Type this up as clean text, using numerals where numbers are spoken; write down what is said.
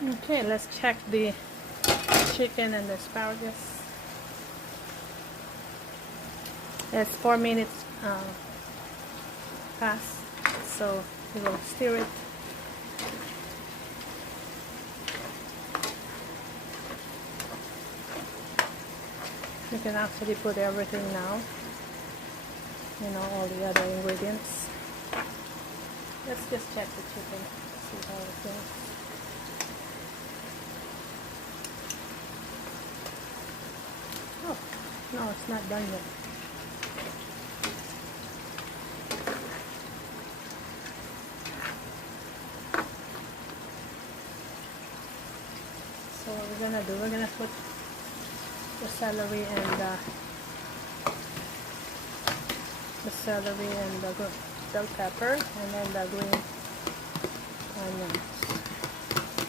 Okay, let's check the chicken and the asparagus. It's 4 minutes past, so we will stir it. You can actually put everything now, you know, all the other ingredients. Let's just check the chicken, see how it goes. Oh, no, it's not done yet. So what we're gonna do, we're gonna put the celery and the bell pepper, and then the green onions.